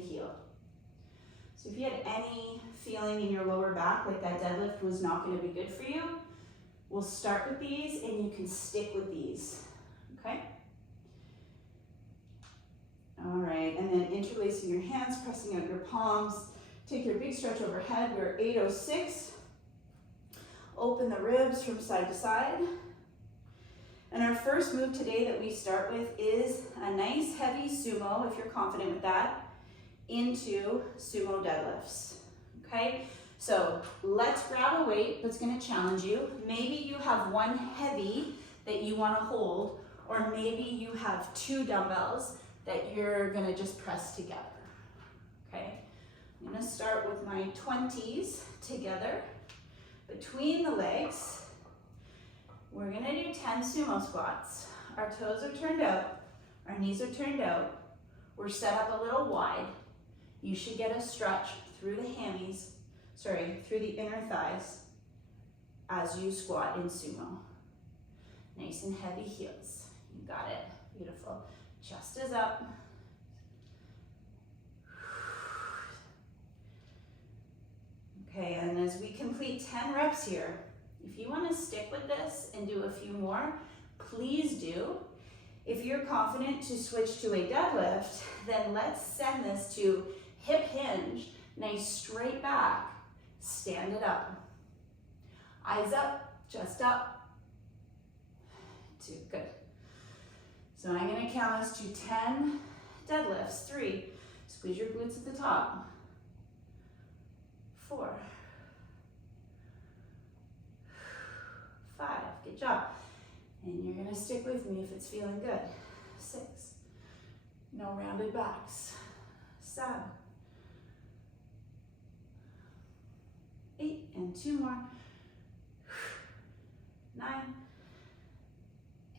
heel. So if you had any feeling in your lower back like that deadlift was not going to be good for you, we'll start with these and you can stick with these, okay? All right, and then interlacing your hands, pressing out your palms. Take your big stretch overhead. We're 806. Open the ribs from side to side. And our first move today that we start with is a nice heavy sumo, if you're confident with that, into sumo deadlifts, okay? So let's grab a weight that's gonna challenge you. Maybe you have one heavy that you wanna hold, or maybe you have two dumbbells that you're gonna just press together, okay? I'm gonna start with my 20s together between the legs. We're gonna do 10 sumo squats. Our toes are turned out, our knees are turned out. We're set up a little wide. You should get a stretch through the hammies, through the inner thighs as you squat in sumo. Nice and heavy heels. You got it, beautiful. Chest is up. Okay, and as we complete 10 reps here, if you want to stick with this and do a few more, please do. If you're confident to switch to a deadlift, then let's send this to hip hinge, nice straight back, stand it up. Eyes up, chest up. 2, good. So I'm going to count us to 10 deadlifts. 3, squeeze your glutes at the top. 4, 5, good job. And you're gonna stick with me if it's feeling good. 6, no rounded backs. 7, 8, and 2 more. 9,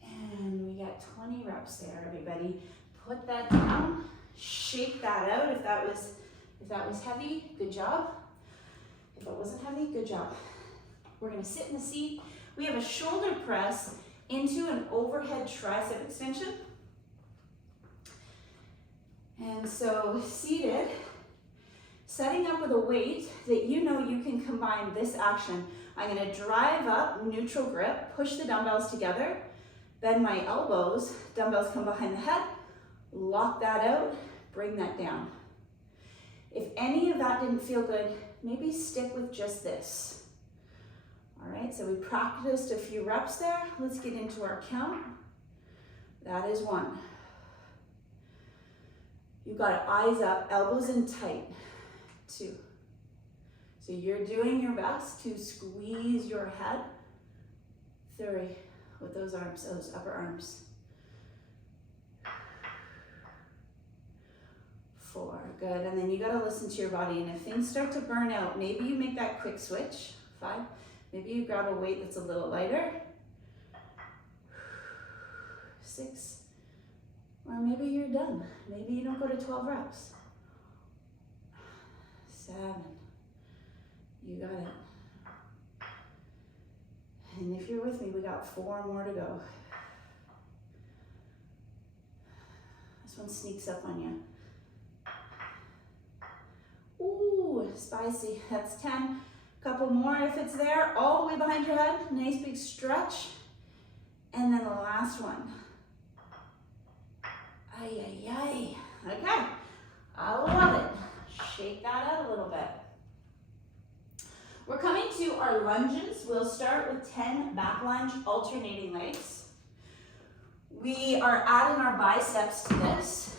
and we got 20 reps there, everybody. Put that down, shake that out. If that was heavy, good job. If it wasn't heavy, good job. We're gonna sit in the seat. We have a shoulder press into an overhead tricep extension. And so seated, setting up with a weight that you know you can combine this action. I'm gonna drive up, neutral grip, push the dumbbells together, bend my elbows, dumbbells come behind the head, lock that out, bring that down. If any of that didn't feel good, maybe stick with just this. All right, so we practiced a few reps there. Let's get into our count. That is 1. You got eyes up, elbows in tight. 2. So you're doing your best to squeeze your head. 3, with those arms, those upper arms. 4, good, and then you gotta listen to your body, and if things start to burn out, maybe you make that quick switch. 5, maybe you grab a weight that's a little lighter. 6, or maybe you're done. Maybe you don't go to 12 reps. 7, you got it. And if you're with me, we got 4 more to go. This one sneaks up on you. Ooh, spicy. That's 10. Couple more if it's there, all the way behind your head. Nice big stretch. And then the last one. Ay, ay, ay. Okay, I love it. Shake that out a little bit. We're coming to our lunges. We'll start with 10 back lunge, alternating legs. We are adding our biceps to this.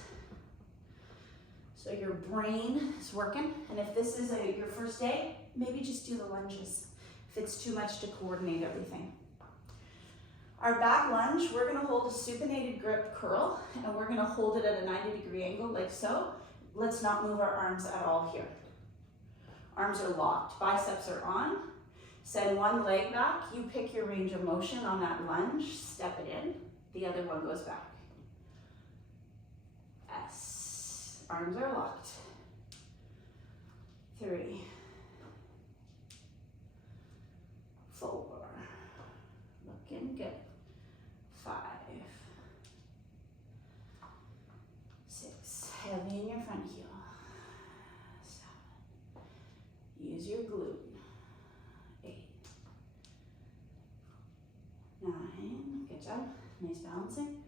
So your brain is working, and if this is your first day, maybe just do the lunges if it's too much to coordinate everything. Our back lunge, we're gonna hold a supinated grip curl, and we're gonna hold it at a 90-degree angle like so. Let's not move our arms at all here. Arms are locked, biceps are on. Send one leg back, you pick your range of motion on that lunge, step it in, the other one goes back. S, arms are locked. 3, 4, looking good. 5, 6, heavy in your front heel. Nice balancing.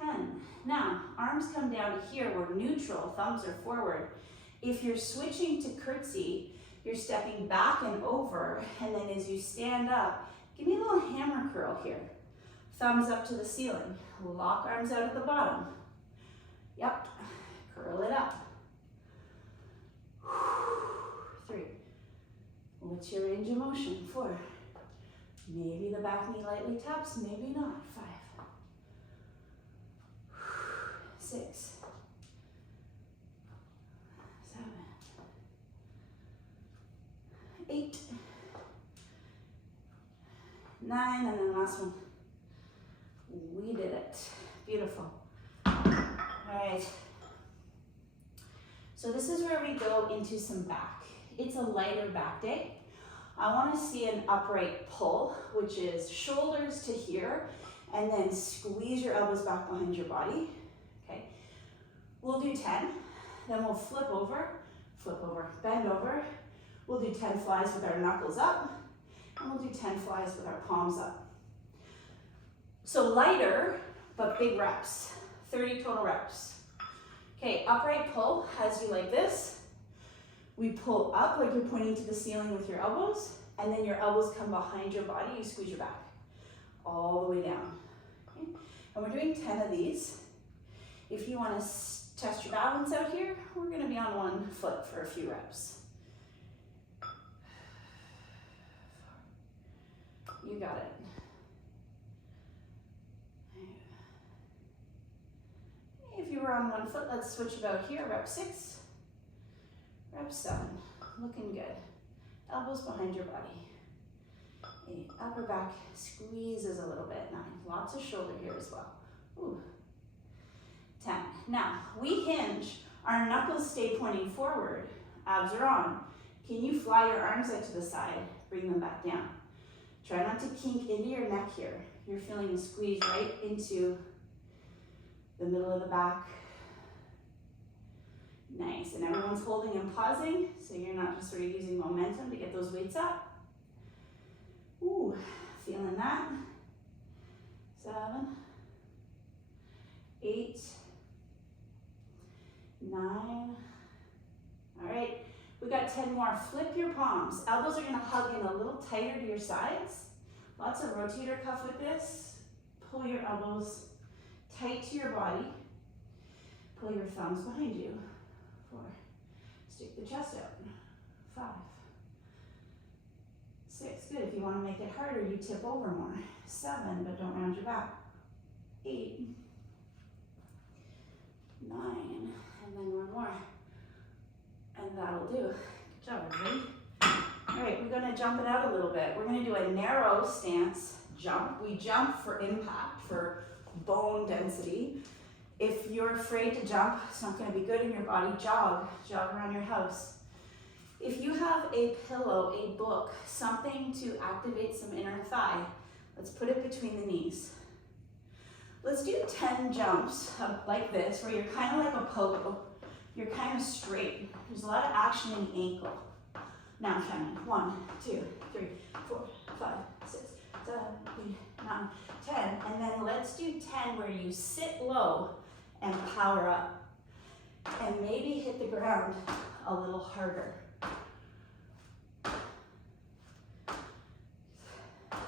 10. Now, arms come down here. We're neutral. Thumbs are forward. If you're switching to curtsy, you're stepping back and over, and then as you stand up, give me a little hammer curl here. Thumbs up to the ceiling. Lock arms out at the bottom. Yep. Curl it up. 3. What's your range of motion? 4. Maybe the back knee lightly taps, maybe not. 5. 6. 7. 8. 9, and then last one. We did it. Beautiful. All right. So this is where we go into some back. It's a lighter back day. I want to see an upright pull, which is shoulders to here, and then squeeze your elbows back behind your body. Okay. We'll do 10. Then we'll flip over, bend over. We'll do 10 flies with our knuckles up, and we'll do 10 flies with our palms up. So lighter, but big reps. 30 total reps. Okay, upright pull has you like this. We pull up like you're pointing to the ceiling with your elbows, and then your elbows come behind your body, you squeeze your back all the way down. Okay? And we're doing 10 of these. If you want to test your balance out here, we're going to be on one foot for a few reps. You got it. If you were on one foot, let's switch about here. Rep 6, rep 7, looking good. Elbows behind your body. 8, upper back squeezes a little bit. 9, lots of shoulder here as well. Ooh. 10. Now, we hinge. Our knuckles stay pointing forward. Abs are on. Can you fly your arms out to the side? Bring them back down. Try not to kink into your neck here. You're feeling a squeeze right into the middle of the back. Nice, and everyone's holding and pausing, so you're not just sort of using momentum to get those weights up. Ooh, feeling that. 7, 8, 9. All right, we got 10 more. Flip your palms. Elbows are gonna hug in a little tighter to your sides. Lots of rotator cuff with this. Pull your elbows tight to your body. Pull your thumbs behind you. 4. Stick the chest out. 5. 6. Good. If you want to make it harder, you tip over more. 7, but don't round your back. 8. 9. And then one more. And that'll do. Good job, everybody. All right, we're going to jump it out a little bit. We're going to do a narrow stance jump. We jump for impact, for bone density. If you're afraid to jump, it's not going to be good in your body. Jog around your house. If you have a pillow, a book, something to activate some inner thigh, let's put it between the knees. Let's do 10 jumps like this, where you're kind of like a pogo. You're kind of straight. There's a lot of action in the ankle. Now, feminine. 1, 2, 3, 4, 5, 6, 7, 8, 9, 10. And then let's do 10 where you sit low and power up. And maybe hit the ground a little harder.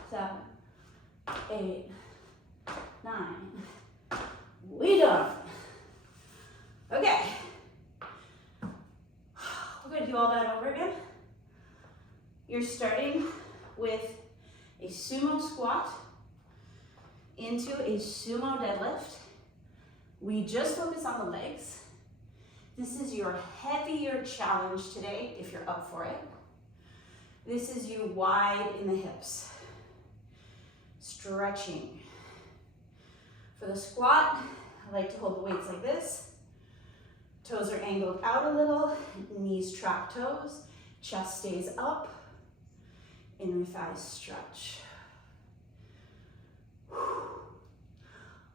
7, 8, 9. We done. Okay. We're going to do all that over again. You're starting with a sumo squat into a sumo deadlift. We just focus on the legs. This is your heavier challenge today, if you're up for it. This is you wide in the hips. Stretching. For the squat, I like to hold the weights like this. Toes are angled out a little, knees track toes, chest stays up, inner thighs stretch.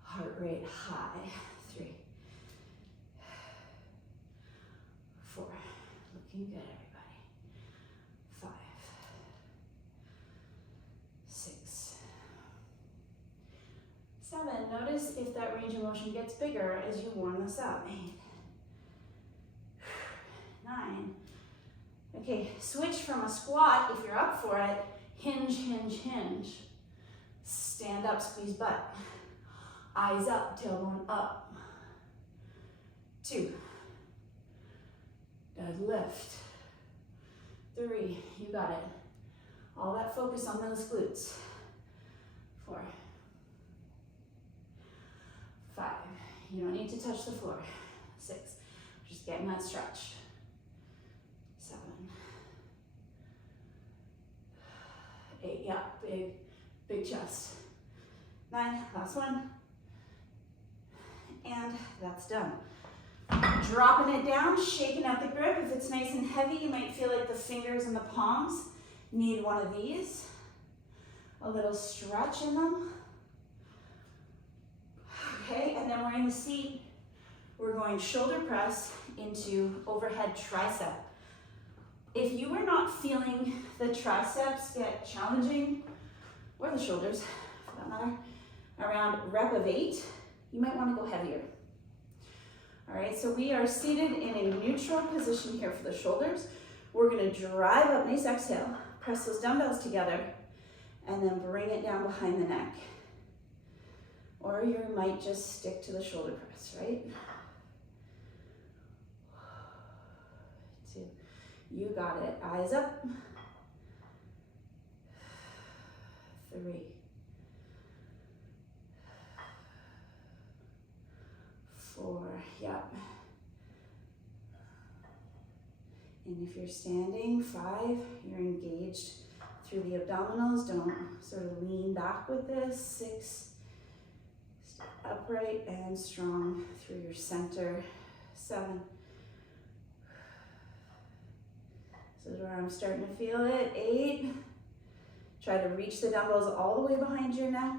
Heart rate high. 3, 4, looking good, everybody. 5, 6, 7, notice if that range of motion gets bigger as you warm this up. 8, 9. Okay, switch from a squat if you're up for it. Hinge, hinge, hinge. Stand up, squeeze butt. Eyes up, tailbone up. 2. Deadlift. 3, you got it. All that focus on those glutes. 4. 5, you don't need to touch the floor. 6, just getting that stretch. 7, 8, yeah, big chest. 9, last one. And that's done. Dropping it down, shaking out the grip. If it's nice and heavy, you might feel like the fingers and the palms need one of these. A little stretch in them. Okay, and then we're in the seat. We're going shoulder press into overhead tricep. If you are not feeling the triceps get challenging, or the shoulders for that matter, around rep of 8, you might want to go heavier. All right, so we are seated in a neutral position here for the shoulders. We're going to drive up, nice exhale, press those dumbbells together, and then bring it down behind the neck. Or you might just stick to the shoulder press, right? 2, you got it, eyes up. 3, 4, yep. And if you're standing, 5, you're engaged through the abdominals. Don't sort of lean back with this. 6, stay upright and strong through your center. 7. This is where I'm starting to feel it. 8, try to reach the dumbbells all the way behind your neck.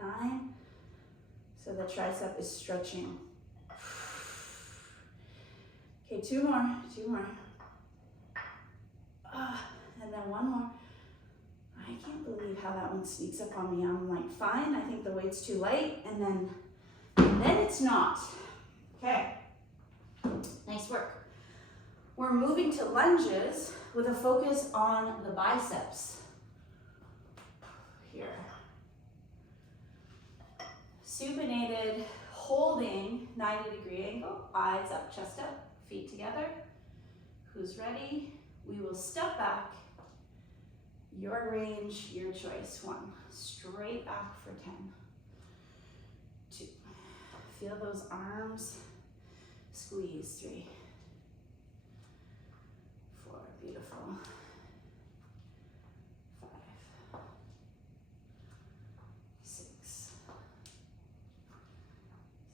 9, so the tricep is stretching. Okay, 2 more. And then 1 more. I can't believe how that one sneaks up on me. I'm like, fine, I think the weight's too light, and then it's not. Okay, nice work. We're moving to lunges with a focus on the biceps. Here. Supinated, holding 90-degree angle, eyes up, chest up, feet together. Who's ready? We will step back. Your range, your choice. 1, straight back for 10. 2, feel those arms squeeze. 3, 4, beautiful. 5, 6,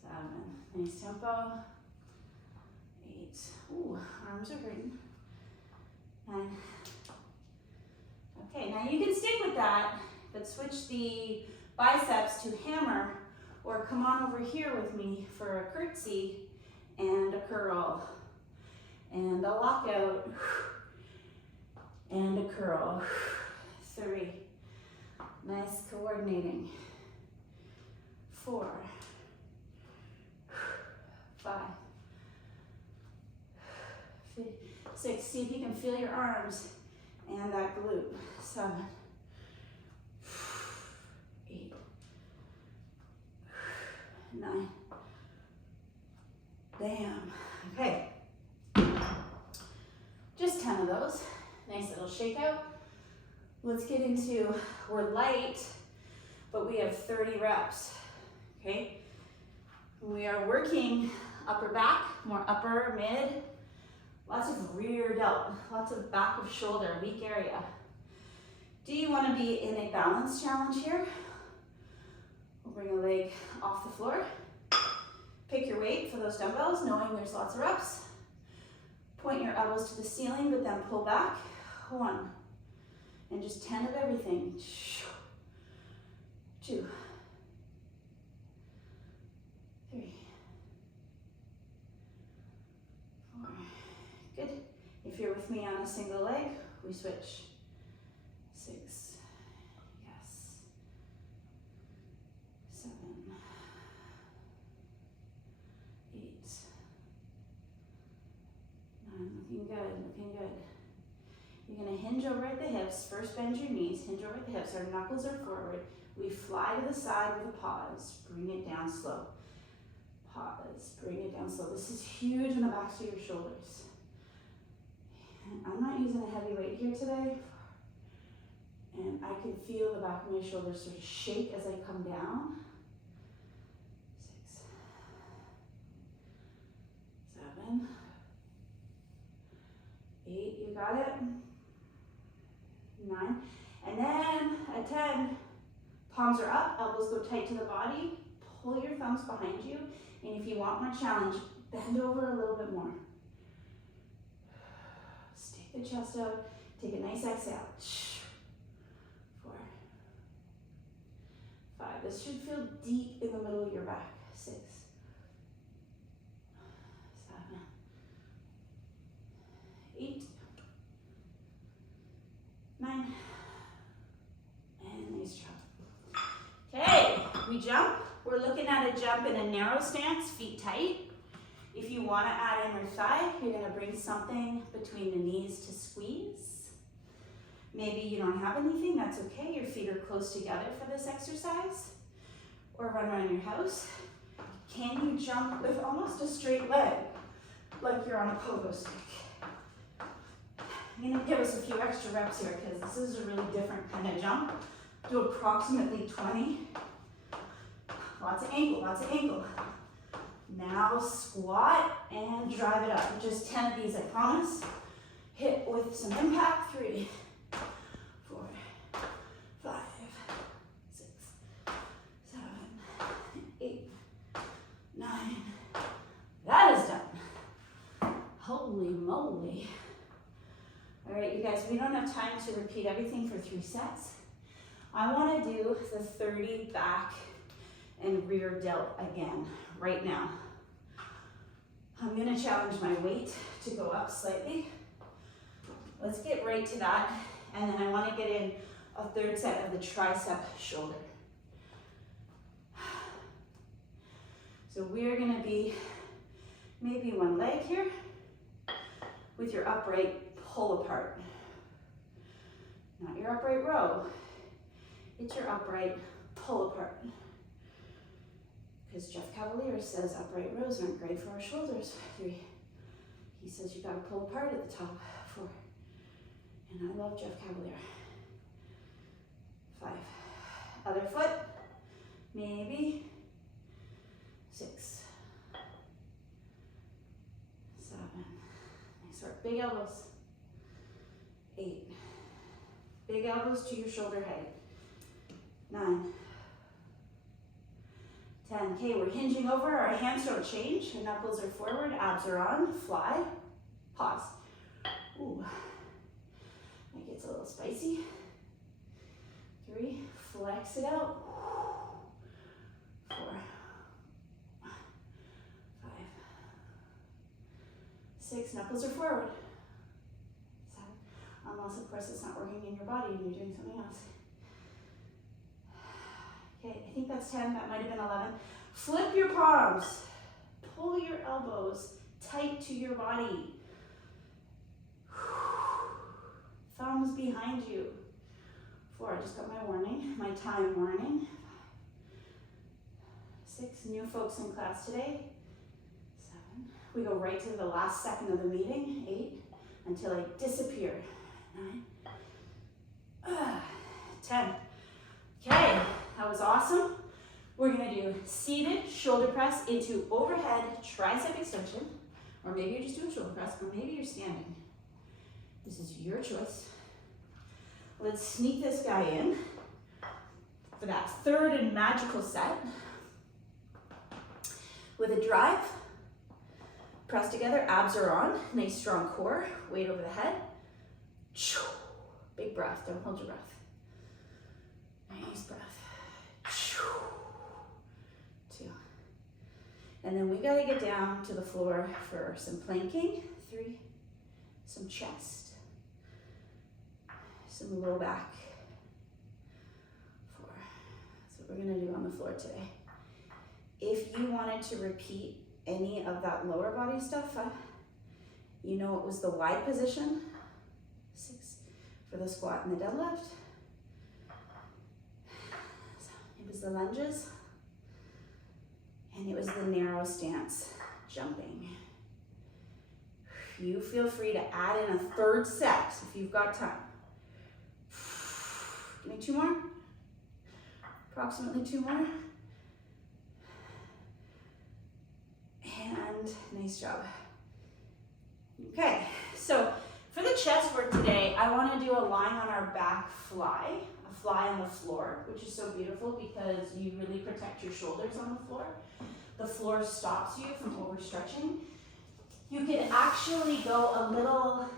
7, nice tempo. 8, ooh, arms are hurting. 9. Okay, now you can stick with that, but switch the biceps to hammer, or come on over here with me for a curtsy and a curl, and a lockout, and a curl. 3, nice coordinating. 4, 5, 6, see if you can feel your arms and that glute. 7, 8, 9. Bam. Okay. Just 10 of those. Nice little shakeout. Let's get into, we're light, but we have 30 reps. Okay. We are working upper back, more upper, mid. Lots of rear delt, lots of back of shoulder, weak area. Do you want to be in a balance challenge here? We'll bring a leg off the floor. Pick your weight for those dumbbells, knowing there's lots of reps. Point your elbows to the ceiling, but then pull back. 1, and just 10 of everything. 2, 3, 4. Good. If you're with me on a single leg, we switch. 6, yes. 7, Looking good, looking good. You're gonna hinge over at the hips. First bend your knees, hinge over at the hips. Our knuckles are forward. We fly to the side with a pause. Bring it down slow. Pause, bring it down slow. This is huge in the backs of your shoulders. And I'm not using a heavy weight here today. And I can feel the back of my shoulders sort of shake as I come down. 6, 7, 8, you got it. 9, and then at 10, palms are up, elbows go tight to the body, pull your thumbs behind you, and if you want more challenge, bend over a little bit more. Stick the chest out, take a nice exhale. 4, 5, this should feel deep in the middle of your back. 6, 7, 8, 9, and nice job. Okay, we jump. We're looking at a jump in a narrow stance, feet tight. If you want to add inner thigh, you're going to bring something between the knees to squeeze. Maybe you don't have anything, that's okay. Your feet are close together for this exercise. Or run around your house. Can you jump with almost a straight leg, like you're on a pogo stick? I'm gonna give us a few extra reps here because this is a really different kind of jump. Do approximately 20. Lots of ankle, lots of ankle. Now squat and drive it up. Just 10 of these, I promise. Hit with some impact. 3, 4, 5, 6, 7, 8, 9. That is done. Holy moly. All right, you guys, we don't have time to repeat everything for 3 sets. I want to do the 30 back and rear delt again right now. I'm going to challenge my weight to go up slightly. Let's get right to that. And then I want to get in a 3rd set of the tricep shoulder. So we're going to be maybe one leg here with your upright pull apart. Not your upright row. It's your upright pull apart. Because Jeff Cavaliere says upright rows aren't great for our shoulders. 3. He says you gotta pull apart at the top. 4. And I love Jeff Cavaliere. 5. Other foot. Maybe. 6. 7. Nice work. Big elbows. 8. Big elbows to your shoulder height. 9. 10. Okay, we're hinging over. Our hands don't change. Our knuckles are forward. Abs are on. Fly. Pause. Ooh. That gets a little spicy. 3. Flex it out. 4. 5. 6. Knuckles are forward. 7. Unless, of course, it's not working in your body and you're doing something else. Okay, I think that's 10. That might have been 11. Flip your palms. Pull your elbows tight to your body. Thumbs behind you. 4. I just got my warning, my time warning. 6. New folks in class today. 7. We go right to the last second of the meeting. 8. Until I disappear. 9. 10. Okay, that was awesome. We're gonna do seated shoulder press into overhead tricep extension, or maybe you're just doing shoulder press, or maybe you're standing. This is your choice. Let's sneak this guy in for that 3rd and magical set with a drive. Press together, abs are on, nice strong core, weight over the head. Big breath, don't hold your breath. Nice breath. 2. And then we gotta get down to the floor for some planking. 3. Some chest. Some low back. 4. That's what we're gonna do on the floor today. If you wanted to repeat any of that lower body stuff, You know it was the wide position. 6 for the squat and the deadlift. It was the lunges. And it was the narrow stance jumping. You feel free to add in a third set if you've got time. Give me 2 more. Approximately 2 more. And nice job. Okay, so for the chest work today, I want to do a lying on our back fly, a fly on the floor, which is so beautiful because you really protect your shoulders on the floor. The floor stops you from overstretching. You can actually go a little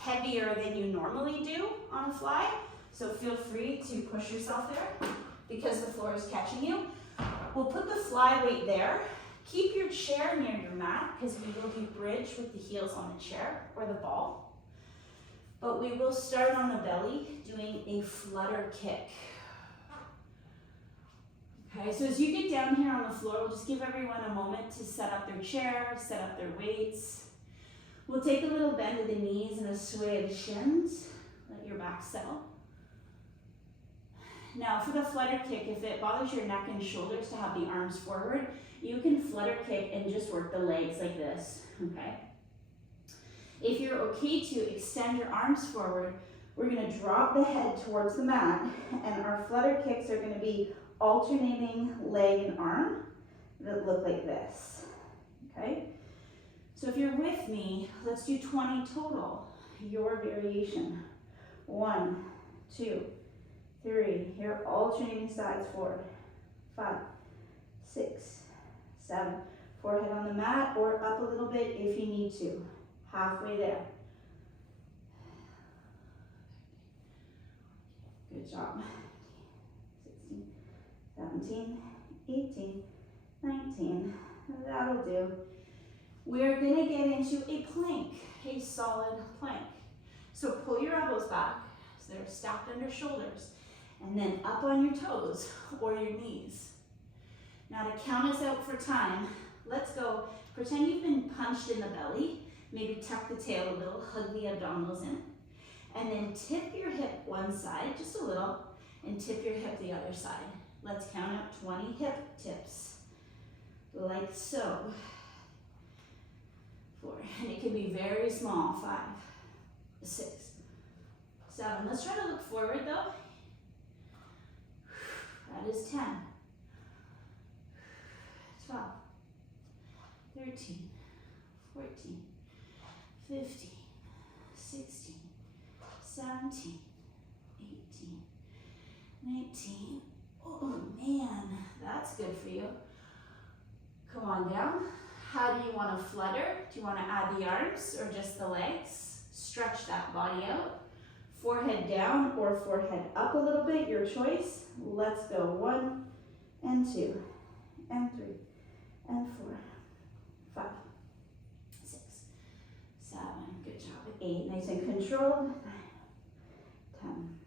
heavier than you normally do on a fly, so feel free to push yourself there because the floor is catching you. We'll put the fly weight there. Keep your chair near your mat because we will do bridge with the heels on the chair or the ball. But we will start on the belly doing a flutter kick. Okay, so as you get down here on the floor, we'll just give everyone a moment to set up their chair, set up their weights. We'll take a little bend of the knees and a sway of the shins. Let your back settle. Now for the flutter kick, if it bothers your neck and shoulders to have the arms forward, you can flutter kick and just work the legs like this, okay? If you're okay to extend your arms forward, we're gonna drop the head towards the mat, and our flutter kicks are gonna be alternating leg and arm that look like this, okay? So if you're with me, let's do 20 total, your variation. 1, 2, 3, here alternating sides forward. 5, 6, 7, forehead on the mat or up a little bit if you need to, halfway there. Good job. 16, 17, 18, 19, that'll do. We're gonna get into a plank, a solid plank. So pull your elbows back so they're stacked under shoulders and then up on your toes or your knees. Now to count us out for time, let's go. Pretend you've been punched in the belly, maybe tuck the tail a little, hug the abdominals in, and then tip your hip one side, just a little, and tip your hip the other side. Let's count out 20 hip tips, like so. 4, and it can be very small, 5, 6, 7. Let's try to look forward though. That is 10, 12, 13, 14, 15, 16, 17, 18, 19. Oh man, that's good for you. Come on down. How do you want to flutter? Do you want to add the arms or just the legs? Stretch that body out. Forehead down or forehead up a little bit, your choice. Let's go. 1 and 2 and 3 and 4, 5, 6, 7. Good job. 8. Nice and controlled. 9,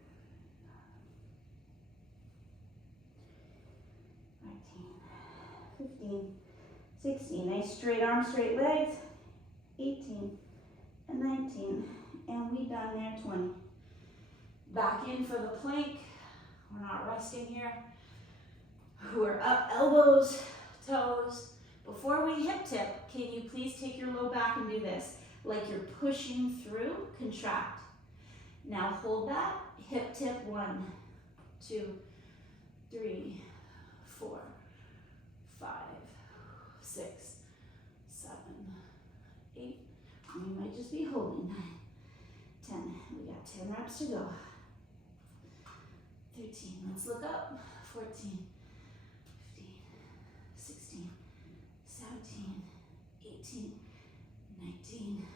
10, 14, 15, 16. Nice straight arms, straight legs. 18 and 19. And we done there. 20. Back in for the plank. We're not resting here. We're up, elbows, toes. Before we hip tip, can you please take your low back and do this? Like you're pushing through, contract. Now hold that, hip tip. 1, 2, 3, 4, 5, 6, 7, 8. We might just be holding 9, 10. We got 10 reps to go. 13, let's look up. 14, 15, 16, 17, 18, 19.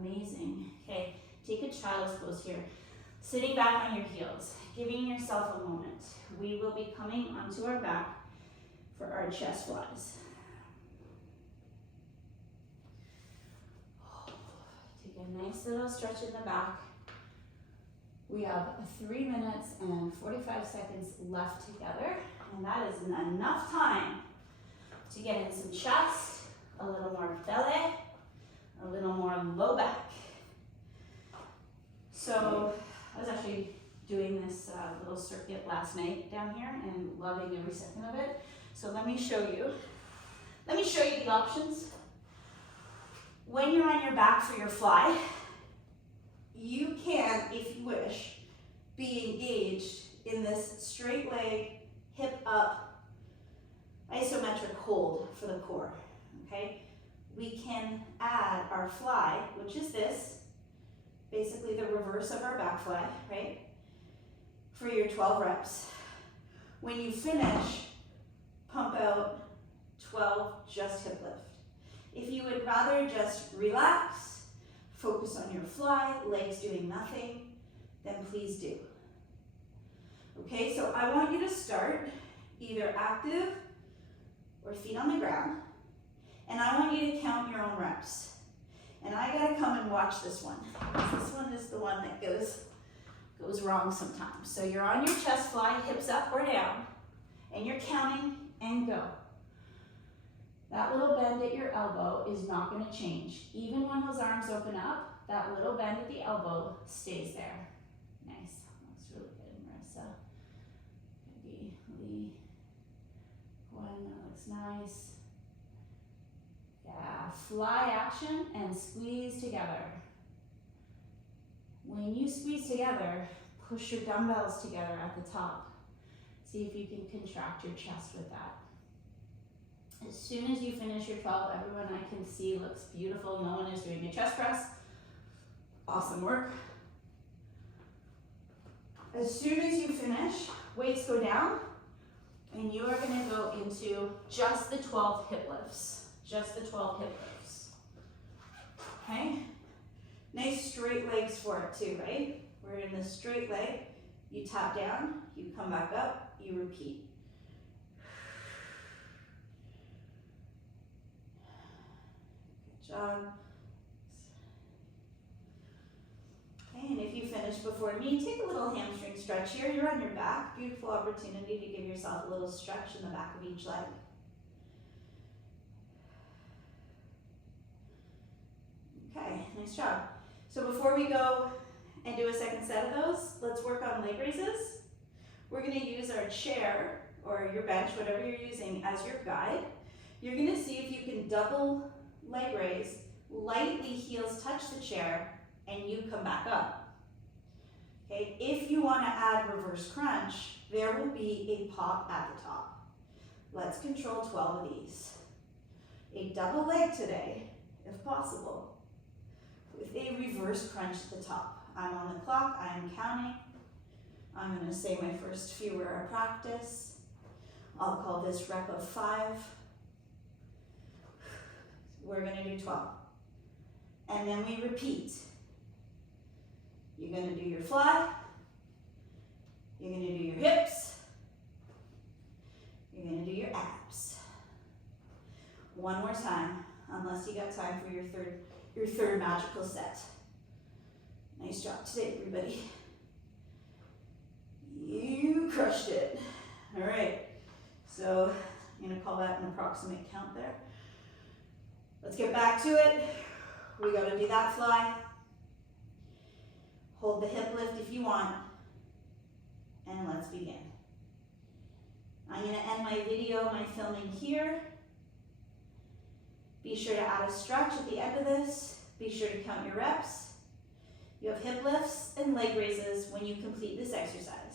Amazing. Okay, take a child's pose here. Sitting back on your heels, giving yourself a moment. We will be coming onto our back for our chest flies. Take a nice little stretch in the back. We have 3 minutes and 45 seconds left together, and that is enough time to get in some chest, a little more belly, a little more low back. doing this little circuit last night down here and loving every second of it. So let me show you. Let me show you the options. When you're on your back for your fly, you can, if you wish, be engaged in this straight leg, hip up, isometric hold for the core, okay? We can add our fly, which is this, basically the reverse of our back fly, right? For your 12 reps. When you finish, pump out 12 just hip lift. If you would rather just relax, focus on your fly, legs doing nothing, then please do. Okay, so I want you to start either active or feet on the ground, and I want you to count your own reps. And I gotta come and watch this one. This one is the one that goes wrong sometimes. So you're on your chest fly, hips up or down, and you're counting and go. That little bend at your elbow is not gonna change. Even when those arms open up, that little bend at the elbow stays there. Nice, looks really good, Marissa. Maybe Lee, one, that looks nice. Yeah, fly action and squeeze together. When you squeeze together, push your dumbbells together at the top. See if you can contract your chest with that. As soon as you finish your 12, everyone I can see looks beautiful. No one is doing a chest press. Awesome work. As soon as you finish, weights go down, and you are gonna go into just the 12 hip lifts. Just the 12 hip lifts. Okay? Nice straight legs for it too, right? We're in the straight leg. You tap down, you come back up, you repeat. Good job. Okay, and if you finish before me, take a little hamstring stretch here. You're on your back. Beautiful opportunity to give yourself a little stretch in the back of each leg. Okay, nice job. So before we go and do a second set of those, let's work on leg raises. We're gonna use our chair or your bench, whatever you're using, as your guide. You're gonna see if you can double leg raise, lightly heels touch the chair, and you come back up. Okay, if you wanna add reverse crunch, there will be a pop at the top. Let's control 12 of these. A double leg today, if possible, with a reverse crunch at the top. I'm on the clock, I'm counting. I'm gonna say my first few were our practice. I'll call this rep of 5. We're gonna do 12. And then we repeat. You're gonna do your fly. You're gonna do your hips. You're gonna do your abs. One more time, unless you got time for your third magical set. Nice job today, everybody. You crushed it. All right, so I'm gonna call that an approximate count there. Let's get back to it. We gotta do that fly. Hold the hip lift if you want, and let's begin. I'm gonna end my video, my filming here. Be sure to add a stretch at the end of this. Be sure to count your reps. You have hip lifts and leg raises when you complete this exercise.